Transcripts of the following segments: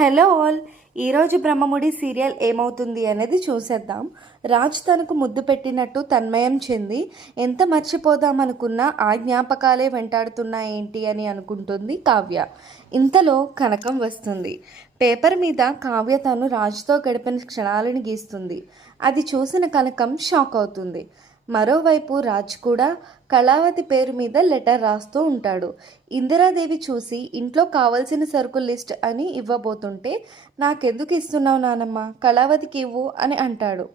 Hello all. ఈరోజు Brahmamudi serial ఏమవుతుంది అనేది చూసేద్దాం. రాజ్ తనకు ముద్దు పెట్టినట్టు తన్మయం చెంది ఎంత మర్చిపోదామనుకున్నా ఆ జ్ఞాపకాలే వెంటాడుతున్నాయేంటి అని అనుకుంటుంది కావ్య. ఇంతలో కనకం వస్తుంది. పేపర్ మీద కావ్య తాను రాజ్తో గడిపిన క్షణాలను గీస్తుంది. అది చూసిన కనకం షాక్ అవుతుంది. మరోవైపు రాజ్ కూడా కళావతి పేరు మీద లెటర్ రాస్తూ ఉంటాడు. ఇందిరాదేవి చూసి ఇంట్లో కావలసిన సరుకుల లిస్ట్ అని ఇవ్వబోతుంటే, నాకెందుకు ఇస్తున్నావు నానమ్మ, కళావతికి ఇవ్వు అని అంటాడు.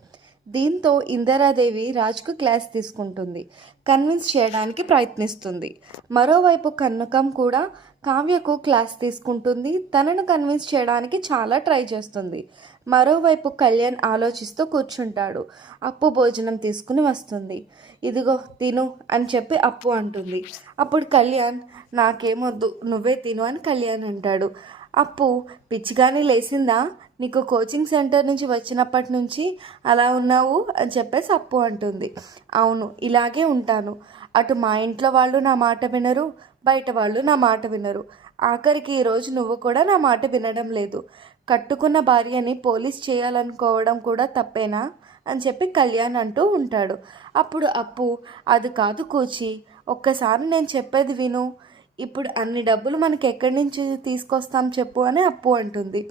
దీంతో ఇందిరాదేవి రాజ్కు క్లాస్ తీసుకుంటుంది, కన్విన్స్ చేయడానికి ప్రయత్నిస్తుంది. మరోవైపు కనకం కూడా కావ్యకు క్లాస్ తీసుకుంటుంది, తనను కన్విన్స్ చేయడానికి చాలా ట్రై చేస్తుంది. మరోవైపు కళ్యాణ్ ఆలోచిస్తూ కూర్చుంటాడు. అప్పు భోజనం తీసుకుని వస్తుంది. ఇదిగో తిను అని చెప్పి అప్పు అంటుంది. అప్పుడు కళ్యాణ్, నాకేమొద్దు నువ్వే తిను అని కళ్యాణ్ అంటాడు. అప్పు, పిచ్చిగానే లేసిందా, నీకు కోచింగ్ సెంటర్ నుంచి వచ్చినప్పటి నుంచి అలా ఉన్నావు అని చెప్పేసి అప్పు అంటుంది. అవును, ఇలాగే ఉంటాను. అటు మా ఇంట్లో వాళ్ళు నా మాట వినరు, బయట వాళ్ళు నా మాట వినరు. ఆఖరికి ఈరోజు నువ్వు కూడా నా మాట వినడం లేదు. కట్టుకున్న భార్యని పోలీస్ చేయాలనుకోవడం కూడా తప్పేనా అని చెప్పి కళ్యాణ్ అంటూ ఉంటాడు. అప్పుడు అప్పు, అది కాదు కూచి, ఒక్కసారి నేను చెప్పేది విను. ఇప్పుడు అన్ని డబ్బులు మనకి ఎక్కడి నుంచి తీసుకొస్తాం చెప్పు అని అప్పు అంటుంది.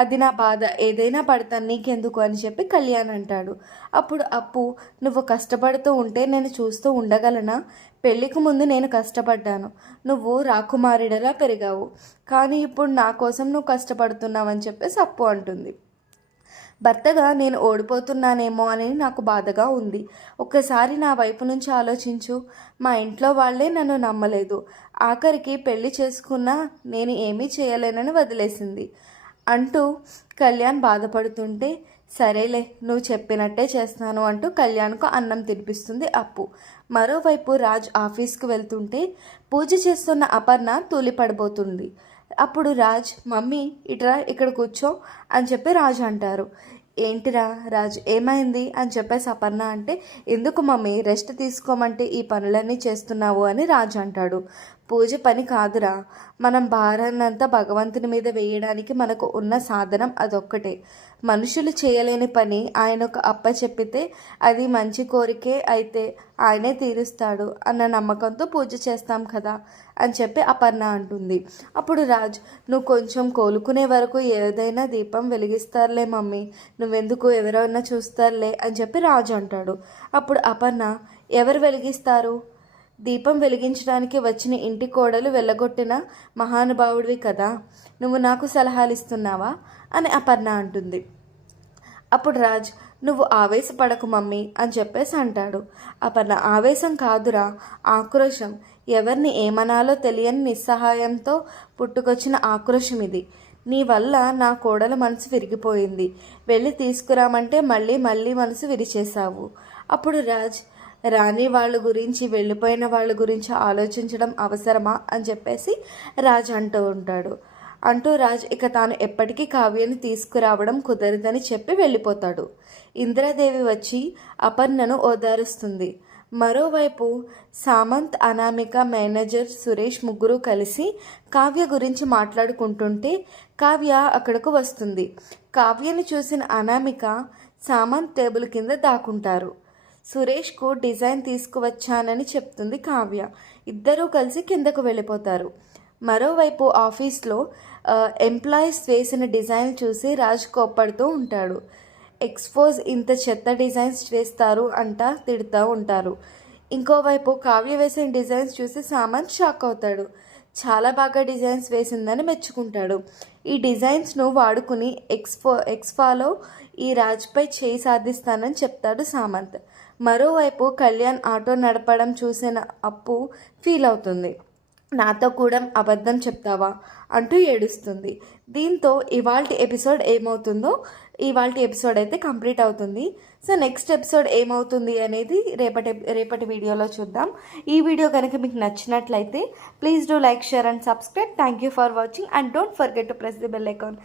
అది నా బాధ, ఏదైనా పడతాను, నీకెందుకు అని చెప్పి కళ్యాణ్ అంటాడు. అప్పుడు అప్పు, నువ్వు కష్టపడుతూ ఉంటే నేను చూస్తూ ఉండగలనా? పెళ్ళికి ముందు నేను కష్టపడ్డాను, నువ్వు రాకుమారుడిలా పెరిగావు, కానీ ఇప్పుడు నా కోసం నువ్వు కష్టపడుతున్నావు అని చెప్పేసి అప్పు అంటుంది. భర్తగా నేను ఓడిపోతున్నానేమో అని నాకు బాధగా ఉంది. ఒక్కసారి నా వైపు నుంచి ఆలోచించు. మా ఇంట్లో వాళ్ళే నన్ను నమ్మలేదు, ఆఖరికి పెళ్లి చేసుకున్నా నేను ఏమీ చేయలేనని వదిలేసింది అంటూ కళ్యాణ్ బాధపడుతుంటే, సరేలే నువ్వు చెప్పినట్టే చేస్తాను అంటూ కళ్యాణ్కు అన్నం తినిపిస్తుంది అప్పు. మరోవైపు రాజ్ ఆఫీస్కు వెళ్తుంటే పూజ చేస్తున్న అపర్ణ తూలిపడిపోతుంది. అప్పుడు రాజ్, మమ్మీ ఇట్రా, ఇక్కడ కూర్చో అని చెప్పి రాజ్ అంటారు. ఏంటిరా రాజ్, ఏమైంది అని చెప్పేసి అపర్ణ అంటే, ఎందుకు మమ్మీ రెస్ట్ తీసుకోమంటే ఈ పనులన్నీ చేస్తున్నావు అని రాజ్ అంటాడు. పూజ పని కాదురా, మనం భారాన్నంతా భగవంతుని మీద వేయడానికి మనకు ఉన్న సాధనం అదొక్కటే. మనుషులు చేయలేని పని ఆయనకు అప్పచెప్పితే అది మంచి కోరికే అయితే ఆయనే తీరుస్తాడు అన్న నమ్మకంతో పూజ చేస్తాం కదా అని చెప్పి అపర్ణ అంటుంది. అప్పుడు రాజ్, నువ్వు కొంచెం కోలుకునే వరకు ఏదైనా దీపం వెలిగిస్తారులే మమ్మీ, నువ్వెందుకు, ఎవరైనా చూస్తారులే అని చెప్పి రాజు అంటాడు. అప్పుడు అపర్ణ, ఎవరు వెలిగిస్తారు? దీపం వెలిగించడానికి వచ్చిన ఇంటి కోడలు వెళ్ళగొట్టిన మహానుభావుడివి కదా, నువ్వు నాకు సలహాలు ఇస్తున్నావా అని అపర్ణ అంటుంది. అప్పుడు రాజ్, నువ్వు ఆవేశపడకు మమ్మీ అని చెప్పేసి అంటాడు. అపర్ణ, ఆవేశం కాదురా, ఆక్రోశం. ఎవరిని ఏమనాలో తెలియని నిస్సహాయంతో పుట్టుకొచ్చిన ఆక్రోశం ఇది. నీ వల్ల నా కోడల మనసు విరిగిపోయింది, వెళ్ళి తీసుకురామంటే మళ్ళీ మనసు విరిచేశావు. అప్పుడు రాజ్, రాని వాళ్ళ గురించి, వెళ్ళిపోయిన వాళ్ళ గురించి ఆలోచించడం అవసరమా అని చెప్పేసి రాజ్ అంటూ ఉంటాడు. రాజ్ ఇక తాను ఎప్పటికీ కావ్యని తీసుకురావడం కుదరదని చెప్పి వెళ్ళిపోతాడు. ఇందిరాదేవి వచ్చి అపర్ణను ఓదారుస్తుంది. మరోవైపు సామంత్, అనామిక, మేనేజర్ సురేష్ ముగ్గురు కలిసి కావ్య గురించి మాట్లాడుకుంటుంటే కావ్య అక్కడకు వస్తుంది. కావ్యని చూసిన అనామిక సామంత్ టేబుల్ కింద దాక్కుంటారు. సురేష్కు డిజైన్ తీసుకువచ్చానని చెప్తుంది కావ్య. ఇద్దరూ కలిసి కిందకు వెళ్ళిపోతారు. మరోవైపు ఆఫీస్లో ఎంప్లాయీస్ వేసిన డిజైన్ చూసి రాజ్ కోప్పడుతూ ఉంటాడు. ఎక్స్పోజ్, ఇంత చెత్త డిజైన్స్ వేస్తారు అంట తిడుతూ ఉంటారు. ఇంకోవైపు కావ్య వేసిన డిజైన్స్ చూసి సామంత్ షాక్ అవుతాడు. చాలా బాగా డిజైన్స్ వేసిందని మెచ్చుకుంటాడు. ఈ డిజైన్స్ను వాడుకుని ఎక్స్పాలో ఈ రాజ్పై చేయి సాధిస్తానని చెప్తాడు సామంత్. మరోవైపు కళ్యాణ్ ఆటో నడపడం చూసిన అప్పు ఫీల్ అవుతుంది. నాతో కూడా అబద్ధం చెప్తావా అంటూ ఏడుస్తుంది. దీంతో ఇవాల్టి ఎపిసోడ్ ఏమవుతుందో, ఇవాల్టి ఎపిసోడ్ అయితే కంప్లీట్ అవుతుంది. సో నెక్స్ట్ ఎపిసోడ్ ఏమవుతుంది అనేది రేపటి వీడియోలో చూద్దాం. ఈ వీడియో కనుక మీకు నచ్చినట్లయితే please do like, share and subscribe. Thank you for watching and don't forget to press the bell icon.